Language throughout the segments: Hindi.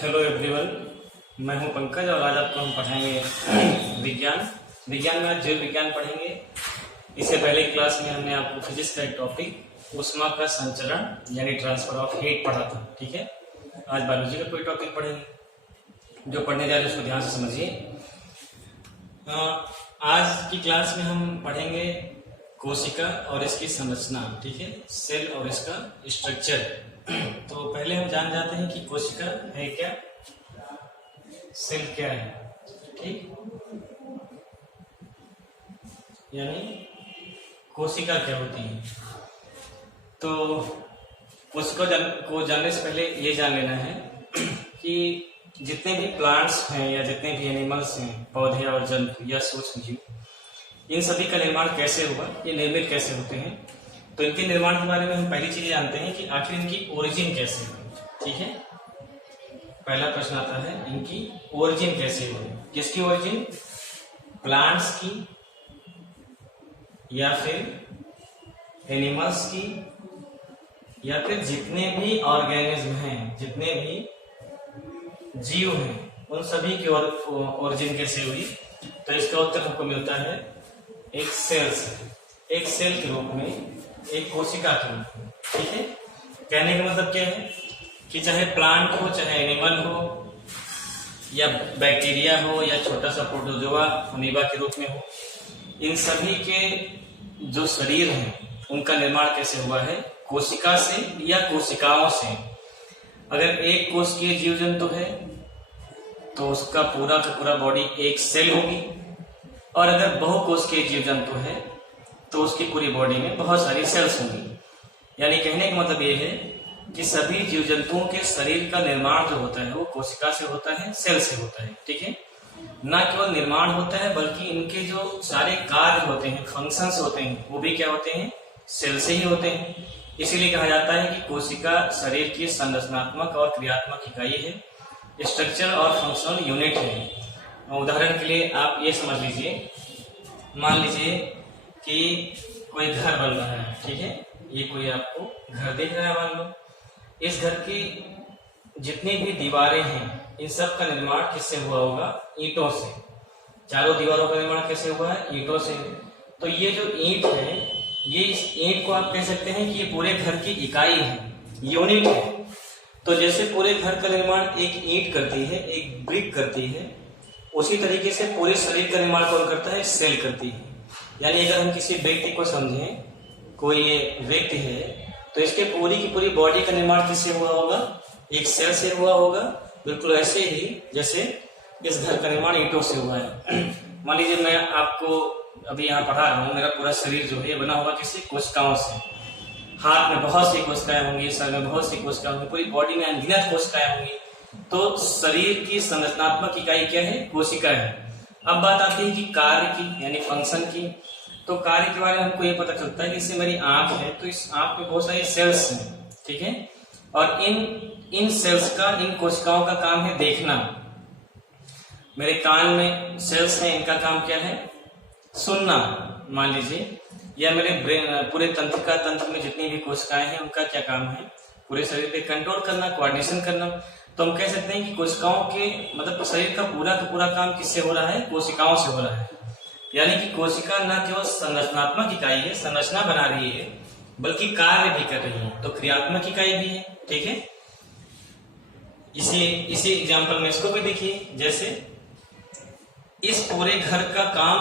हेलो एवरीवन, मैं हूं पंकज और आज आपको हम पढ़ाएंगे विज्ञान में आज जीव विज्ञान पढ़ेंगे। इससे पहले क्लास में हमने आपको फिजिक्स का एक टॉपिक ऊष्मा का संचरण यानी ट्रांसफर ऑफ हीट पढ़ा था। ठीक है, आज बायोलॉजी का कोई टॉपिक पढ़ेंगे। जो पढ़ने जा रहे हैं उसको ध्यान से समझिए। आज की क्लास में हम पढ़ेंगे कोशिका और इसकी संरचना। ठीक है, सेल और इसका स्ट्रक्चर। तो पहले हम जान जाते हैं कि कोशिका है क्या, सेल क्या है। ठीक, यानी कोशिका क्या होती है। तो कोशिका को जानने से पहले ये जान लेना है कि जितने भी प्लांट्स हैं या जितने भी एनिमल्स हैं, पौधे और जंतु या सूक्ष्म जीव, इन सभी का निर्माण कैसे हुआ, ये निर्मित कैसे होते हैं। तो इनके निर्माण के बारे में हम पहली चीज जानते हैं कि आखिर इनकी ओरिजिन कैसे हुई। ठीक है, पहला प्रश्न आता है इनकी ओरिजिन कैसे हुई। किसकी ओरिजिन, प्लांट्स की या फिर एनिमल्स की या फिर जितने भी ऑर्गेनिज्म हैं, जितने भी जीव हैं, उन सभी की ओरिजिन कैसे हुई। तो इसका उत्तर हमको मिलता है एक सेल से, एक सेल के रूप में, एक कोशिका के रूप में। ठीक है, कहने का मतलब क्या है कि चाहे प्लांट हो, चाहे एनिमल हो, या बैक्टीरिया हो, या छोटा सा प्रोटोजोआ अमीबा के रूप में हो, इन सभी के जो शरीर हैं उनका निर्माण कैसे हुआ है, कोशिका से या कोशिकाओं से। अगर एक कोशिकीय जीव जंतु है तो उसका पूरा का पूरा बॉडी एक सेल होगी, और अगर बहुकोशिकीय जीव जंतु है तो उसकी पूरी बॉडी में बहुत सारी सेल्स होंगी। यानी कहने का मतलब ये है कि सभी जीव जंतुओं के शरीर का निर्माण जो होता है वो कोशिका से होता है, सेल से होता है। ठीक है, न केवल निर्माण होता है बल्कि इनके जो सारे कार्य होते हैं, फंक्शंस होते हैं, वो भी क्या होते हैं, सेल से ही होते हैं। इसीलिए कहा जाता है कि कोशिका शरीर की संरचनात्मक और क्रियात्मक इकाई है, स्ट्रक्चर और फंक्शनल यूनिट है। उदाहरण के लिए आप ये समझ लीजिए, मान लीजिए कि कोई घर बन रहा है। ठीक है, ये कोई आपको घर दिख रहा है, मान लो। इस घर की जितनी भी दीवारें हैं, इन सब का निर्माण किससे हुआ होगा, ईंटों से। चारों दीवारों का निर्माण कैसे हुआ है, ईंटों से। तो ये जो ईंट है, ये इस ईंट को आप कह सकते हैं कि ये पूरे घर की इकाई है, यूनिट है। तो जैसे पूरे घर का निर्माण एक ईंट करती है, एक ब्रिक करती है, उसी तरीके से पूरे शरीर का निर्माण कौन करता है, सेल करती है। यानी अगर हम किसी व्यक्ति को समझें, कोई ये व्यक्ति है, तो इसके पूरी की पूरी बॉडी का निर्माण किससे हुआ होगा, एक सेल से हुआ होगा। बिल्कुल ऐसे ही जैसे इस घर का निर्माण ईंटों से हुआ है। मान लीजिए मैं आपको अभी यहाँ पढ़ा रहा हूँ, मेरा पूरा शरीर जो है बना हुआ किसी कोशिकाओं से। हाथ में बहुत सी कोशिकाएं होंगी, सर में बहुत सी कोशिकाएं होंगी, पूरी बॉडी में अनगिनत कोशिकाएं होंगी। तो शरीर की संरचनात्मक इकाई क्या है, कोशिका है। अब बात आती है कि कार्य की, यानी फंक्शन की। तो कार्य के बारे में हमको ये पता चलता है कि इससे मेरी आंख है, तो इस आंख में बहुत सारी सेल्स हैं। ठीक है, और इन सेल्स का, इन कोशिकाओं का काम है देखना। मेरे कान में सेल्स हैं, इनका काम क्या है, सुनना मान लीजिए। या मेरे पूरे तंत्रिका तंत्र में जितनी भी कोशिकाएं हैं उनका क्या काम है, पूरे शरीर पे कंट्रोल करना, कोऑर्डिनेशन करना। तो हम कह सकते हैं कि कोशिकाओं के मतलब शरीर का पूरा काम किससे हो रहा है, कोशिकाओं से हो रहा है। यानी कि कोशिका न केवल संरचनात्मक इकाई है, संरचना बना रही है, बल्कि कार्य भी कर रही है, तो क्रियात्मक इकाई भी है। ठीक है, इसी एग्जांपल में इसको भी देखिए। जैसे इस पूरे घर का काम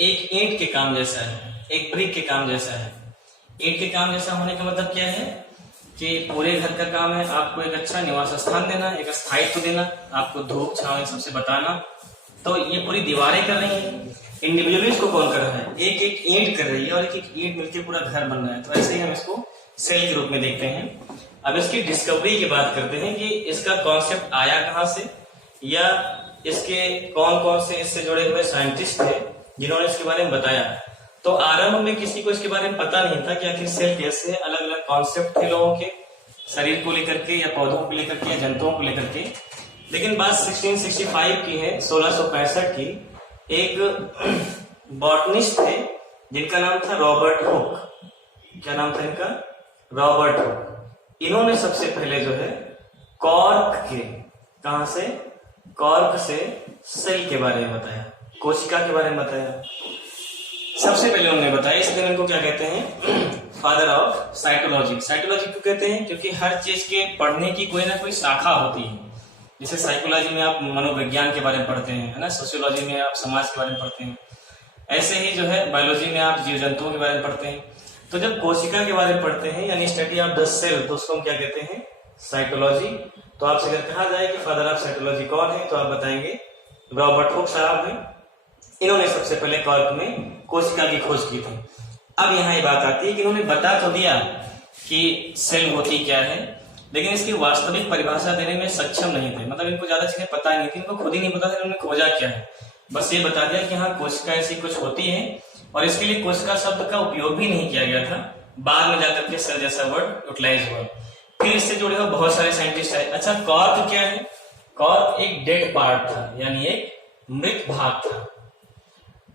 एक ईंट के काम जैसा है, एक ब्रिक के काम जैसा है। ईंट के काम जैसा होने का मतलब क्या है कि पूरे घर का काम है आपको एक अच्छा निवास स्थान देना, एक स्थायित्व देना, आपको धूप छांव सबसे बताना। तो ये पूरी दीवारें कर रही हैं, इंडिविजुअली इसको कौन कर रहा है, एक एक ईंट कर रही है, और एक एक ईंट मिलकर पूरा घर बन रहा है। तो ऐसे ही हम इसको सेल के रूप में देखते हैं। अब इसकी डिस्कवरी की बात करते हैं कि इसका कॉन्सेप्ट आया कहाँ से, या इसके कौन कौन से इससे जुड़े हुए साइंटिस्ट थे जिन्होंने इसके बारे में बताया। तो आरंभ में किसी को इसके बारे में पता नहीं था कि आखिर सेल कैसे, अलग अलग कॉन्सेप्ट थे लोगों के, शरीर को लेकर के, या पौधों को लेकर के, या जंतुओं को लेकर के। लेकिन बात 1665 की है, 1665 की। एक बॉटनिस्ट थे जिनका नाम था रॉबर्ट हुक। क्या नाम था इनका, रॉबर्ट हुक। इन्होंने सबसे पहले जो है कॉर्क के, कहां से, कॉर्क से सेल के बारे में बताया, कोशिका के बारे में बताया। सबसे पहले उन्होंने बताया, इसलिए उनको क्या कहते हैं, फादर ऑफ साइकोलॉजी। साइकोलॉजी क्यों कहते हैं, क्योंकि हर चीज के पढ़ने की कोई ना कोई शाखा होती है। जैसे साइकोलॉजी में आप मनोविज्ञान के बारे में पढ़ते हैं, है ना, सोशियोलॉजी में आप समाज के बारे में पढ़ते हैं, ऐसे ही जो है बायोलॉजी में आप जीव जंतुओं के बारे में पढ़ते हैं। तो जब कोशिका के बारे में पढ़ते हैं यानी स्टडी ऑफ द सेल, तो उसको हम क्या कहते हैं, साइकोलॉजी। तो आपसे अगर कहा जाए कि फादर ऑफ साइकोलॉजी कौन है, तो आप बताएंगे रॉबर्ट हुक साहब हैं। इन्होंने सबसे पहले कॉर्क में कोशिका की खोज की थी। अब यहाँ ये बात आती है कि इन्होंने बता तो दिया कि सेल होती क्या है, लेकिन इसकी वास्तविक परिभाषा देने में सक्षम नहीं थे। मतलब इनको ज्यादा चीजें पता नहीं थी, इनको खुद ही नहीं पता था इन्होंने खोजा क्या है। बस ये बता दिया कि हाँ कोशिका ऐसी कुछ होती है, और इसके लिए कोशिका शब्द का उपयोग भी नहीं किया गया था। बाद में जाकर के सेल जैसा वर्ड यूटिलाइज हुआ। फिर इससे जुड़े हुए बहुत सारे साइंटिस्ट आए। अच्छा, कॉर्क क्या है, कॉर्क एक डेड पार्ट था, यानी एक मृत भाग था।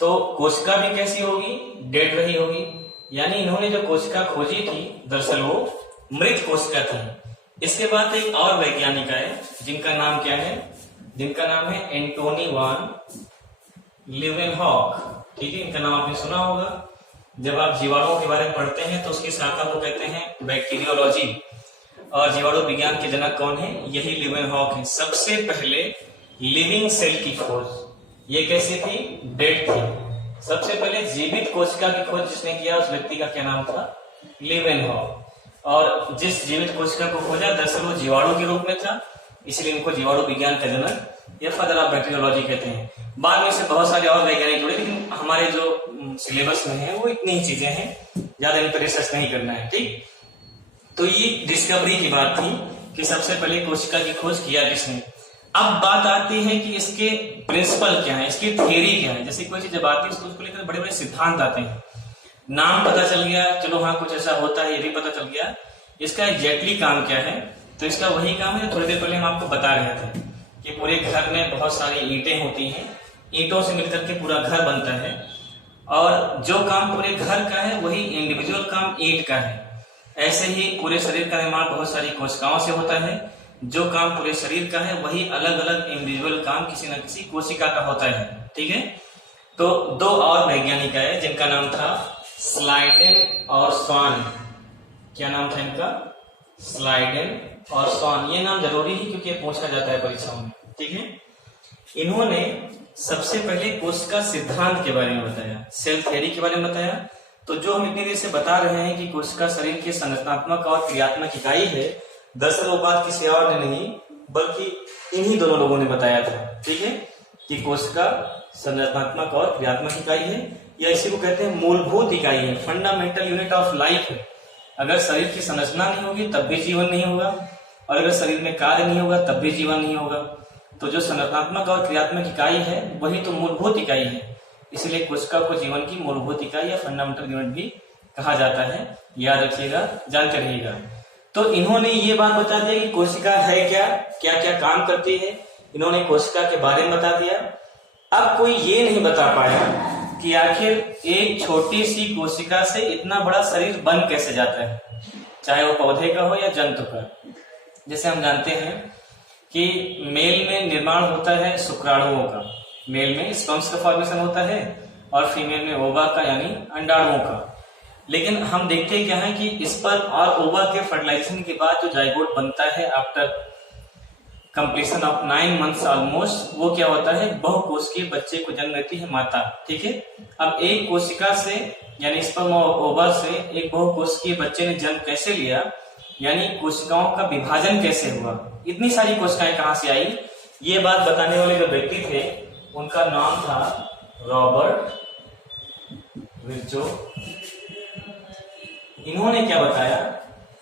तो कोशिका भी कैसी होगी, डेड रही होगी। यानी इन्होंने जो कोशिका खोजी थी दरअसल वो मृत कोशिका थी। इसके बाद एक और वैज्ञानिक आए जिनका नाम क्या है, जिनका नाम है एंटोनी वान लीवेनहॉक। ठीक है, इनका नाम आपने सुना होगा। जब आप जीवाणुओं के बारे में पढ़ते हैं तो उसकी शाखा को कहते हैं बैक्टीरियोलॉजी, और जीवाणु विज्ञान के जनक कौन है, यही लीवेनहॉक है। सबसे पहले लिविंग सेल की खोज ये कैसी थी, डेड थी। सबसे पहले जीवित कोशिका की खोज जिसने किया उस व्यक्ति का क्या नाम था, लीवेनहॉक। और जिस जीवित कोशिका को खोजा दरअसल वो जीवाणु के रूप में था, इसलिए इनको जीवाणु विज्ञान का जनक या फादर ऑफ बैक्टीरियोलॉजी कहते हैं। बाद में से बहुत सारे और वैज्ञानिक जुड़े, लेकिन हमारे जो सिलेबस में है वो इतनी ही चीजें हैं, ज्यादा इन पर रिसर्च नहीं करना है। ठीक, तो ये डिस्कवरी की बात थी कि सबसे पहले कोशिका की खोज किया किसने। अब बात आती है कि इसके प्रिंसिपल क्या है, इसकी थ्योरी क्या है। जैसे कोई चीज जब आती है तो उसको लेकर बड़े बड़े सिद्धांत आते हैं। नाम पता चल गया, चलो हाँ कुछ ऐसा होता है, ये भी पता चल गया। इसका एग्जैक्टली काम क्या है, तो इसका वही काम है जो थोड़ी देर पहले हम आपको बता रहे थे कि पूरे घर में बहुत सारी ईंटें होती हैं, ईंटों से मिलकर के पूरा घर बनता है, और जो काम पूरे घर का है वही इंडिविजुअल काम ईंट का है। ऐसे ही पूरे शरीर का निर्माण बहुत सारी कोशिकाओं से होता है, जो काम पूरे शरीर का है वही अलग अलग इंडिविजुअल काम किसी न किसी कोशिका का होता है। ठीक है, तो दो और वैज्ञानिक आए जिनका नाम था स्लाइडेन और स्वान। क्या नाम था इनका, स्लाइडेन और स्वान। ये नाम जरूरी है क्योंकि ये पूछा जाता है परीक्षाओं में। ठीक है, इन्होंने सबसे पहले कोशिका सिद्धांत के बारे में बताया, सेल थ्योरी के बारे में बताया। तो जो हम इतनी देर से बता रहे हैं कि कोशिका शरीर की संरचनात्मक और क्रियात्मक इकाई है, दरअसल वो बात किसी और ने नहीं बल्कि इन्हीं दोनों लोगों ने बताया था। ठीक है, कि कोशिका संरचनात्मक और क्रियात्मक इकाई है, या इसी को कहते हैं मूलभूत इकाई है, फंडामेंटल यूनिट ऑफ लाइफ है। अगर शरीर की संरचना नहीं होगी तब भी जीवन नहीं होगा, और अगर शरीर में कार्य नहीं होगा तब भी जीवन नहीं होगा। तो जो संरचनात्मक और क्रियात्मक इकाई है वही तो मूलभूत इकाई है, इसलिए कोशिका को जीवन की मूलभूत इकाई या फंडामेंटल यूनिट भी कहा जाता है। याद रखिएगा, जानते रहिएगा। तो इन्होंने ये बात बता दिया कि कोशिका है क्या, क्या क्या काम करती है, इन्होंने कोशिका के बारे में बता दिया। अब कोई ये नहीं बता पाया कि आखिर एक छोटी सी कोशिका से इतना बड़ा शरीर बन कैसे जाता है, चाहे वो पौधे का हो या जंतु का। जैसे हम जानते हैं कि मेल में निर्माण होता है शुक्राणुओं का, मेल में स्पर्म्स का फॉर्मेशन होता है, और फीमेल में ओवा का यानी अंडाणुओं का। लेकिन हम देखते क्या है कि स्पर्म और ओवा के फर्टिलाइजेशन के बाद जो जाइगोट बनता है after completion of 9 months almost, वो क्या होता है, बहुकोशिकीय बच्चे को जन्म देती है माता। ठीक है, अब एक कोशिका से यानी स्पर्म और ओवा से एक बहुकोशिकीय बच्चे ने जन्म कैसे लिया, यानी कोशिकाओं का विभाजन कैसे हुआ, इतनी सारी कोशिकाएं कहां से आई, ये बात बताने वाले जो व्यक्ति थे उनका नाम था रॉबर्ट विर्चो। इन्होंने क्या बताया,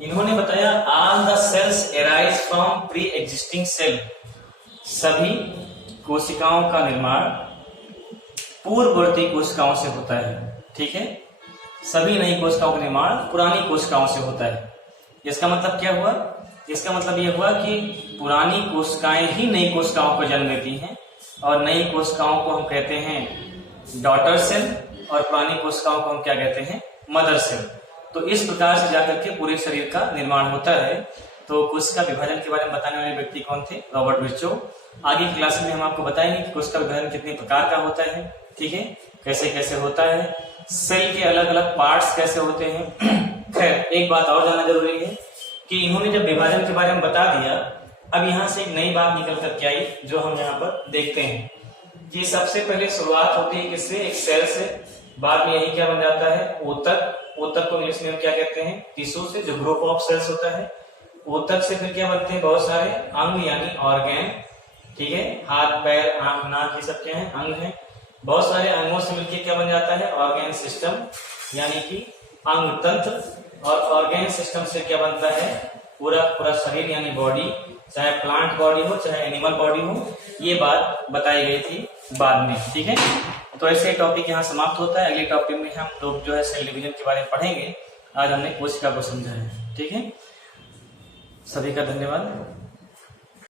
इन्होंने बताया all the cells arise from pre existing cell. सभी कोशिकाओं का निर्माण पूर्ववर्ती कोशिकाओं से होता है। ठीक है, सभी नई कोशिकाओं का निर्माण पुरानी कोशिकाओं से होता है। इसका मतलब क्या हुआ, इसका मतलब यह हुआ कि पुरानी कोशिकाएं ही नई कोशिकाओं को जन्म देती हैं, और नई कोशिकाओं को हम कहते हैं डॉटर सेल, और पुरानी कोशिकाओं को हम क्या कहते हैं, मदर सेल। तो इस प्रकार से जाकर के पूरे शरीर का निर्माण होता है। तो कोशिका विभाजन के बारे में बताने वाले व्यक्ति कौन थे? Robert Virchow. आगे की क्लास में हम आपको बताएंगे कि कोशिका विभाजन कितने प्रकार का होता है, ठीक है, कैसे कैसे होता है, सेल के अलग अलग पार्ट्स कैसे होते हैं। खैर एक बात और जानना जरूरी है कि इन्होंने जब विभाजन के बारे में बता दिया, अब यहाँ से एक नई बात निकल कर के आई जो हम यहाँ पर देखते हैं कि सबसे पहले शुरुआत होती है किससे? एक सेल से, बाद में यही क्या बन जाता है? ऊतक। ऊतक को इंग्लिश में क्या कहते हैं? टिश्यू से, जो ग्रुप ऑफ सेल्स होता है। ऊतक से फिर क्या बनते हैं? बहुत सारे अंग यानी ऑर्गेन, ठीक है, हाथ पैर आंख नाक ये सब क्या है? अंग है। बहुत सारे अंगों से मिलकर क्या बन जाता है? ऑर्गेन सिस्टम यानी कि अंग तंत्र। और ऑर्गेन सिस्टम से क्या बनता है? पूरा पूरा शरीर यानी बॉडी, चाहे प्लांट बॉडी हो चाहे एनिमल बॉडी हो। ये बात बताई गई थी बाद में, ठीक है। तो ऐसे टॉपिक यहाँ समाप्त होता है। अगले टॉपिक में हम लोग जो है सेल डिवीजन के बारे में पढ़ेंगे। आज हमने कोशिका को समझा है, ठीक है। सभी का धन्यवाद।